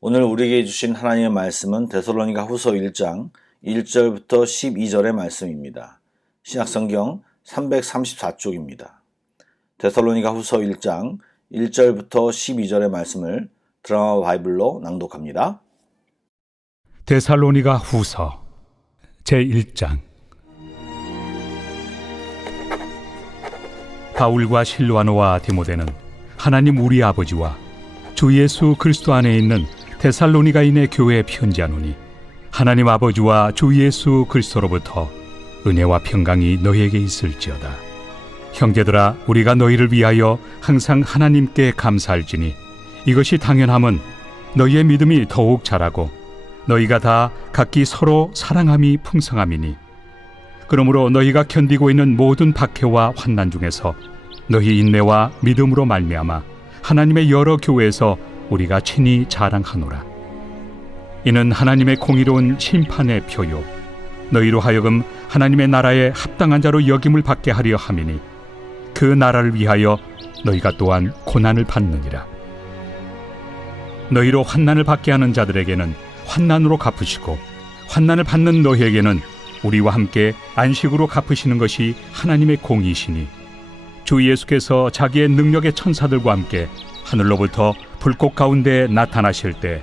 오늘 우리에게 주신 하나님의 말씀은 데살로니가 후서 1장 1절부터 12절의 말씀입니다. 신약성경 334쪽입니다. 데살로니가 후서 1장 1절부터 12절의 말씀을 드라마 바이블로 낭독합니다. 데살로니가 후서 제1장. 바울과 실와노와 디모데는 하나님 우리 아버지와 주 예수 그리스도 안에 있는 데살로니가인의 교회에 편지하노니, 하나님 아버지와 주 예수 그리스도로부터 은혜와 평강이 너희에게 있을지어다. 형제들아, 우리가 너희를 위하여 항상 하나님께 감사할지니 이것이 당연함은 너희의 믿음이 더욱 자라고 너희가 다 각기 서로 사랑함이 풍성함이니, 그러므로 너희가 견디고 있는 모든 박해와 환난 중에서 너희 인내와 믿음으로 말미암아 하나님의 여러 교회에서 우리가 친히 자랑하노라. 이는 하나님의 공의로운 심판의 표요, 너희로 하여금 하나님의 나라에 합당한 자로 여김을 받게 하려 함이니, 그 나라를 위하여 너희가 또한 고난을 받느니라. 너희로 환난을 받게 하는 자들에게는 환난으로 갚으시고, 환난을 받는 너희에게는 우리와 함께 안식으로 갚으시는 것이 하나님의 공의시니, 주 예수께서 자기의 능력의 천사들과 함께 하늘로부터 불꽃 가운데 나타나실 때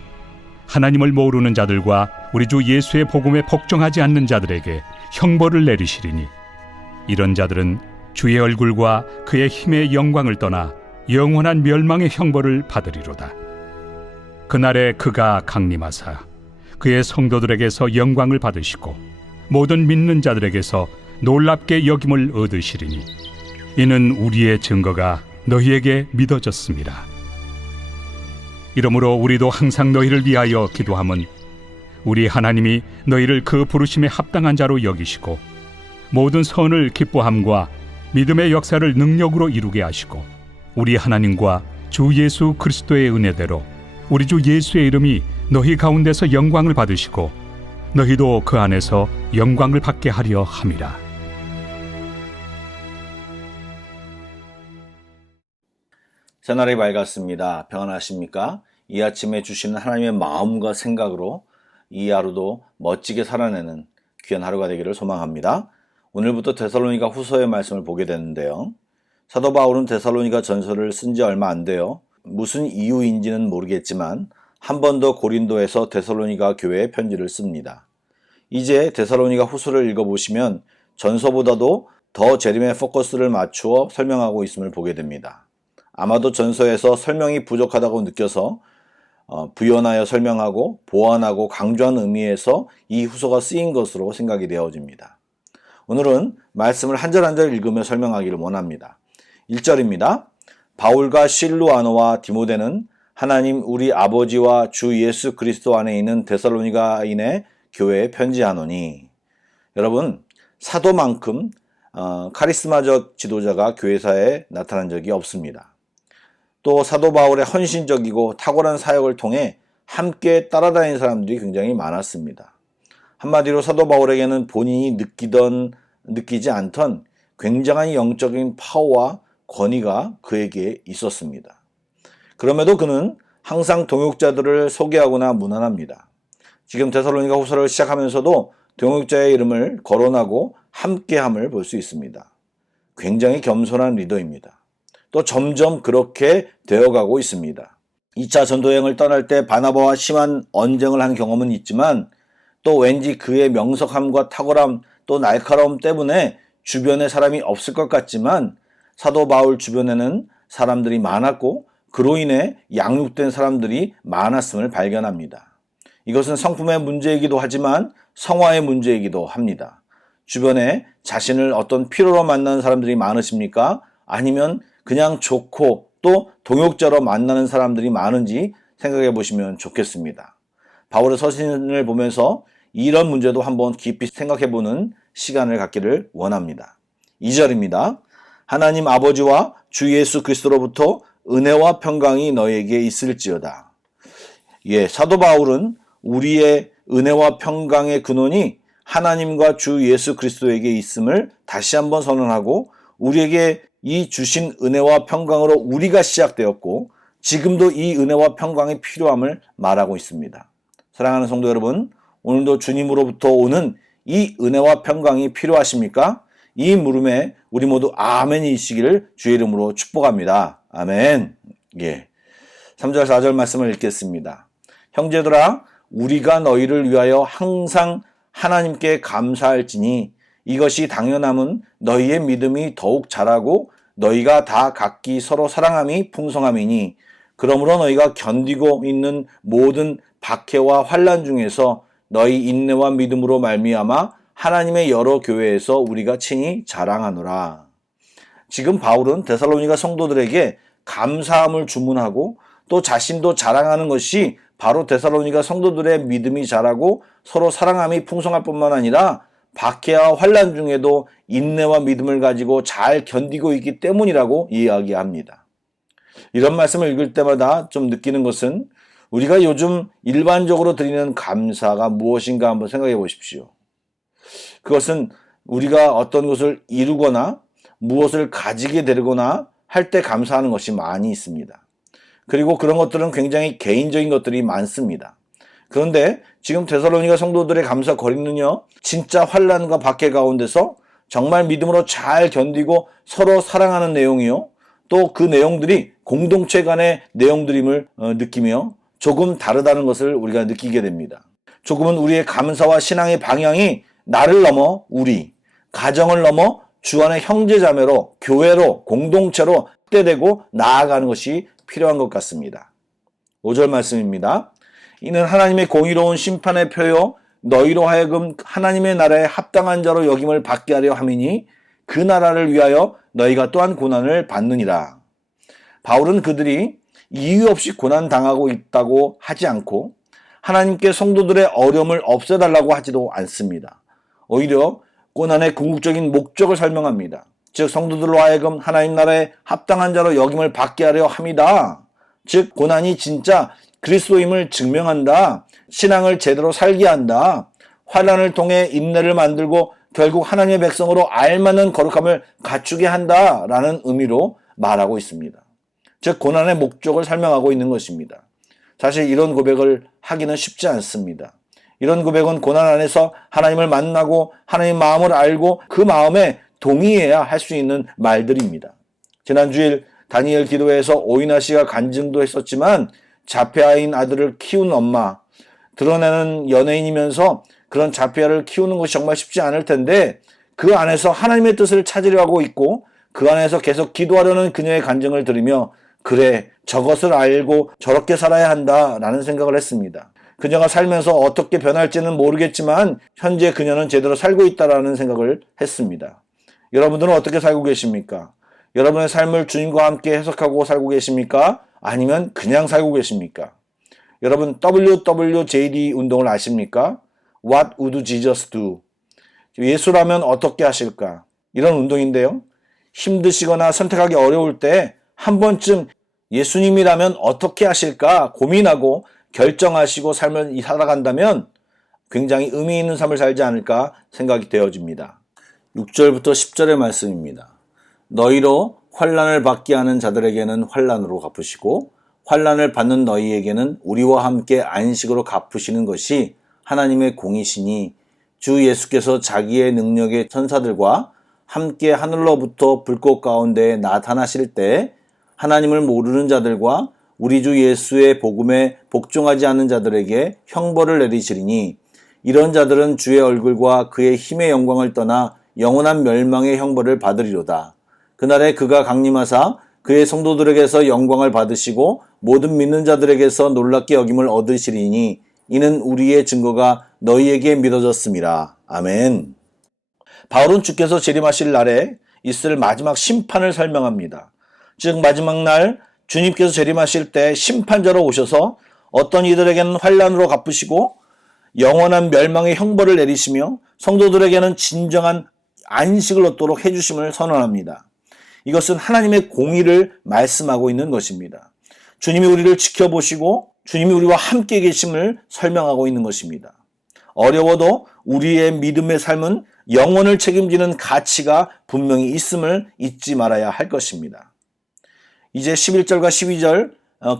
하나님을 모르는 자들과 우리 주 예수의 복음에 복종하지 않는 자들에게 형벌을 내리시리니, 이런 자들은 주의 얼굴과 그의 힘의 영광을 떠나 영원한 멸망의 형벌을 받으리로다. 그날에 그가 강림하사 그의 성도들에게서 영광을 받으시고 모든 믿는 자들에게서 놀랍게 여김을 얻으시리니, 이는 우리의 증거가 너희에게 믿어졌습니다. 이러므로 우리도 항상 너희를 위하여 기도함은, 우리 하나님이 너희를 그 부르심에 합당한 자로 여기시고 모든 선을 기뻐함과 믿음의 역사를 능력으로 이루게 하시고, 우리 하나님과 주 예수 그리스도의 은혜대로 우리 주 예수의 이름이 너희 가운데서 영광을 받으시고 너희도 그 안에서 영광을 받게 하려 함이라. 새날이 밝았습니다. 평안하십니까? 이 아침에 주시는 하나님의 마음과 생각으로 이 하루도 멋지게 살아내는 귀한 하루가 되기를 소망합니다. 오늘부터 데살로니가 후서의 말씀을 보게 되는데요. 사도 바울은 데살로니가 전서를 쓴 지 얼마 안 돼요. 무슨 이유인지는 모르겠지만 한 번 더 고린도에서 데살로니가 교회에 편지를 씁니다. 이제 데살로니가 후서를 읽어보시면 전서보다도 더 재림의 포커스를 맞추어 설명하고 있음을 보게 됩니다. 아마도 전서에서 설명이 부족하다고 느껴서 부연하여 설명하고 보완하고 강조한 의미에서 이 후서가 쓰인 것으로 생각이 되어집니다. 오늘은 말씀을 한 절 한 절 읽으며 설명하기를 원합니다. 1절입니다. 바울과 실루아노와 디모데는 하나님 우리 아버지와 주 예수 그리스도 안에 있는 데살로니가인의 교회에 편지하노니. 여러분, 사도만큼 카리스마적 지도자가 교회사에 나타난 적이 없습니다. 또 사도 바울의 헌신적이고 탁월한 사역을 통해 함께 따라다니는 사람들이 굉장히 많았습니다. 한마디로 사도 바울에게는 본인이 느끼지 않던 굉장한 영적인 파워와 권위가 그에게 있었습니다. 그럼에도 그는 항상 동역자들을 소개하거나 문안합니다. 지금 데살로니가 후서를 시작하면서도 동역자의 이름을 거론하고 함께함을 볼 수 있습니다. 굉장히 겸손한 리더입니다. 또 점점 그렇게 되어가고 있습니다. 2차 전도여행을 떠날 때 바나바와 심한 언쟁을 한 경험은 있지만, 또 왠지 그의 명석함과 탁월함 또 날카로움 때문에 주변에 사람이 없을 것 같지만, 사도 바울 주변에는 사람들이 많았고 그로 인해 양육된 사람들이 많았음을 발견합니다. 이것은 성품의 문제이기도 하지만 성화의 문제이기도 합니다. 주변에 자신을 어떤 필요로 만나는 사람들이 많으십니까? 아니면 그냥 좋고 또 동역자로 만나는 사람들이 많은지 생각해 보시면 좋겠습니다. 바울의 서신을 보면서 이런 문제도 한번 깊이 생각해 보는 시간을 갖기를 원합니다. 2절입니다. 하나님 아버지와 주 예수 그리스도로부터 은혜와 평강이 너희에게 있을지어다. 사도 바울은 우리의 은혜와 평강의 근원이 하나님과 주 예수 그리스도에게 있음을 다시 한번 선언하고, 우리에게 이 주신 은혜와 평강으로 우리가 시작되었고 지금도 이 은혜와 평강이 필요함을 말하고 있습니다. 사랑하는 성도 여러분, 오늘도 주님으로부터 오는 이 은혜와 평강이 필요하십니까? 이 물음에 우리 모두 아멘이시기를 주의 이름으로 축복합니다. 아멘. 예. 3절 4절 말씀을 읽겠습니다. 형제들아, 우리가 너희를 위하여 항상 하나님께 감사할지니 이것이 당연함은 너희의 믿음이 더욱 자라고 너희가 다 각기 서로 사랑함이 풍성함이니 그러므로 너희가 견디고 있는 모든 박해와 환난 중에서 너희 인내와 믿음으로 말미암아 하나님의 여러 교회에서 우리가 친히 자랑하노라. 지금 바울은 데살로니가 성도들에게 감사함을 주문하고 또 자신도 자랑하는 것이 바로 데살로니가 성도들의 믿음이 자라고 서로 사랑함이 풍성할 뿐만 아니라 박해와 환난 중에도 인내와 믿음을 가지고 잘 견디고 있기 때문이라고 이야기합니다. 이런 말씀을 읽을 때마다 좀 느끼는 것은 우리가 요즘 일반적으로 드리는 감사가 무엇인가 한번 생각해 보십시오. 그것은 우리가 어떤 것을 이루거나 무엇을 가지게 되거나 할 때 감사하는 것이 많이 있습니다. 그리고 그런 것들은 굉장히 개인적인 것들이 많습니다. 그런데 지금 데살로니가 성도들의 감사 거리는요, 진짜 환난과 박해 가운데서 정말 믿음으로 잘 견디고 서로 사랑하는 내용이요, 또 그 내용들이 공동체 간의 내용들임을 느끼며 조금 다르다는 것을 우리가 느끼게 됩니다. 조금은 우리의 감사와 신앙의 방향이 나를 넘어 우리, 가정을 넘어 주 안의 형제자매로, 교회로, 공동체로 확대되고 나아가는 것이 필요한 것 같습니다. 5절 말씀입니다. 이는 하나님의 공의로운 심판의 표요 너희로 하여금 하나님의 나라에 합당한 자로 여김을 받게 하려 함이니 그 나라를 위하여 너희가 또한 고난을 받느니라. 바울은 그들이 이유 없이 고난당하고 있다고 하지 않고 하나님께 성도들의 어려움을 없애달라고 하지도 않습니다. 오히려 고난의 궁극적인 목적을 설명합니다. 즉 성도들로 하여금 하나님 나라에 합당한 자로 여김을 받게 하려 함이다. 즉 고난이 진짜 그리스도임을 증명한다. 신앙을 제대로 살게 한다. 환난을 통해 인내를 만들고 결국 하나님의 백성으로 알맞는 거룩함을 갖추게 한다라는 의미로 말하고 있습니다. 즉 고난의 목적을 설명하고 있는 것입니다. 사실 이런 고백을 하기는 쉽지 않습니다. 이런 고백은 고난 안에서 하나님을 만나고 하나님 마음을 알고 그 마음에 동의해야 할 수 있는 말들입니다. 지난 주일 다니엘 기도회에서 오이나 씨가 간증도 했었지만 자폐아인 아들을 키운 엄마, 드러내는 연예인이면서 그런 자폐아를 키우는 것이 정말 쉽지 않을 텐데 그 안에서 하나님의 뜻을 찾으려고 있고 그 안에서 계속 기도하려는 그녀의 간증을 들으며 그래, 저것을 알고 저렇게 살아야 한다라는 생각을 했습니다. 그녀가 살면서 어떻게 변할지는 모르겠지만 현재 그녀는 제대로 살고 있다라는 생각을 했습니다. 여러분들은 어떻게 살고 계십니까? 여러분의 삶을 주님과 함께 해석하고 살고 계십니까? 아니면 그냥 살고 계십니까? 여러분 WWJD 운동을 아십니까? What would Jesus do? 예수라면 어떻게 하실까? 이런 운동인데요. 힘드시거나 선택하기 어려울 때 한 번쯤 예수님이라면 어떻게 하실까 고민하고 결정하시고 삶을 살아간다면 굉장히 의미 있는 삶을 살지 않을까 생각이 되어집니다. 6절부터 10절의 말씀입니다. 너희로 환난을 받게 하는 자들에게는 환난으로 갚으시고 환난을 받는 너희에게는 우리와 함께 안식으로 갚으시는 것이 하나님의 공이시니 주 예수께서 자기의 능력의 천사들과 함께 하늘로부터 불꽃 가운데 나타나실 때 하나님을 모르는 자들과 우리 주 예수의 복음에 복종하지 않는 자들에게 형벌을 내리시리니 이런 자들은 주의 얼굴과 그의 힘의 영광을 떠나 영원한 멸망의 형벌을 받으리로다. 그날에 그가 강림하사 그의 성도들에게서 영광을 받으시고 모든 믿는 자들에게서 놀랍게 여김을 얻으시리니 이는 우리의 증거가 너희에게 믿어졌음이라. 아멘. 바울은 주께서 재림하실 날에 있을 마지막 심판을 설명합니다. 즉 마지막 날 주님께서 재림하실 때 심판자로 오셔서 어떤 이들에게는 환난으로 갚으시고 영원한 멸망의 형벌을 내리시며 성도들에게는 진정한 안식을 얻도록 해주심을 선언합니다. 이것은 하나님의 공의를 말씀하고 있는 것입니다. 주님이 우리를 지켜보시고 주님이 우리와 함께 계심을 설명하고 있는 것입니다. 어려워도 우리의 믿음의 삶은 영혼을 책임지는 가치가 분명히 있음을 잊지 말아야 할 것입니다. 이제 11절과 12절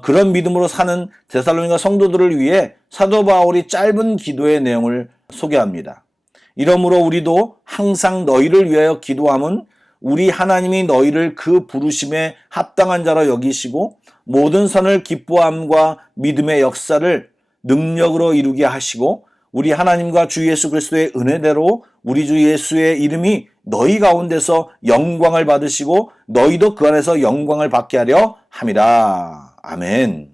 그런 믿음으로 사는 데살로니가 성도들을 위해 사도 바울이 짧은 기도의 내용을 소개합니다. 이러므로 우리도 항상 너희를 위하여 기도함은 우리 하나님이 너희를 그 부르심에 합당한 자로 여기시고 모든 선을 기뻐함과 믿음의 역사를 능력으로 이루게 하시고 우리 하나님과 주 예수 그리스도의 은혜대로 우리 주 예수의 이름이 너희 가운데서 영광을 받으시고 너희도 그 안에서 영광을 받게 하려 함이라. 아멘.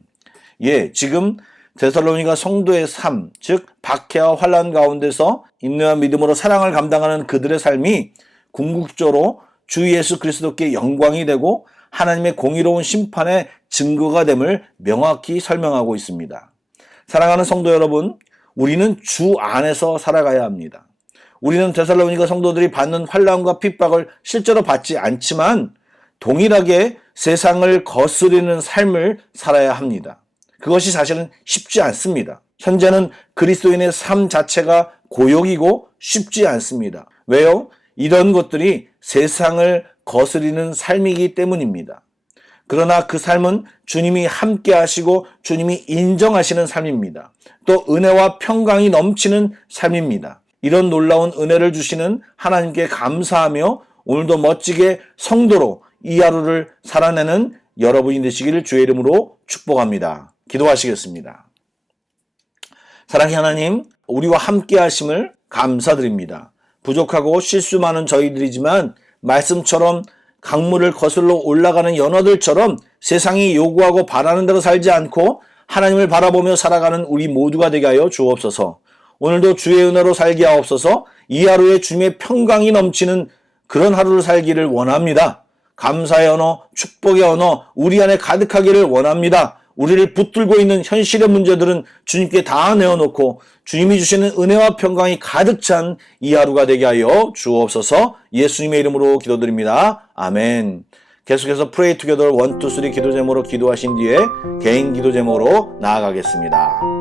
예, 지금 데살로니가 성도의 삶, 즉 박해와 환난 가운데서 인내와 믿음으로 사랑을 감당하는 그들의 삶이 궁극적으로 주 예수 그리스도께 영광이 되고 하나님의 공의로운 심판의 증거가 됨을 명확히 설명하고 있습니다. 사랑하는 성도 여러분, 우리는 주 안에서 살아가야 합니다. 우리는 데살로니가 성도들이 받는 환난과 핍박을 실제로 받지 않지만 동일하게 세상을 거스르는 삶을 살아야 합니다. 그것이 사실은 쉽지 않습니다. 현재는 그리스도인의 삶 자체가 고역이고 쉽지 않습니다. 왜요? 이런 것들이 세상을 거스르는 삶이기 때문입니다. 그러나 그 삶은 주님이 함께 하시고 주님이 인정하시는 삶입니다. 또 은혜와 평강이 넘치는 삶입니다. 이런 놀라운 은혜를 주시는 하나님께 감사하며 오늘도 멋지게 성도로 이 하루를 살아내는 여러분이 되시기를 주의 이름으로 축복합니다. 기도하시겠습니다. 사랑의 하나님, 우리와 함께 하심을 감사드립니다. 부족하고 실수 많은 저희들이지만 말씀처럼 강물을 거슬러 올라가는 연어들처럼 세상이 요구하고 바라는 대로 살지 않고 하나님을 바라보며 살아가는 우리 모두가 되게 하여 주옵소서. 오늘도 주의 은혜로 살게 하옵소서. 이 하루에 주님의 평강이 넘치는 그런 하루를 살기를 원합니다. 감사의 언어, 축복의 언어, 우리 안에 가득하기를 원합니다. 우리를 붙들고 있는 현실의 문제들은 주님께 다 내어놓고 주님이 주시는 은혜와 평강이 가득 찬 이 하루가 되게 하여 주옵소서. 예수님의 이름으로 기도드립니다. 아멘. 계속해서 Pray Together 1, 2, 3 기도 제목으로 기도하신 뒤에 개인 기도 제목으로 나아가겠습니다.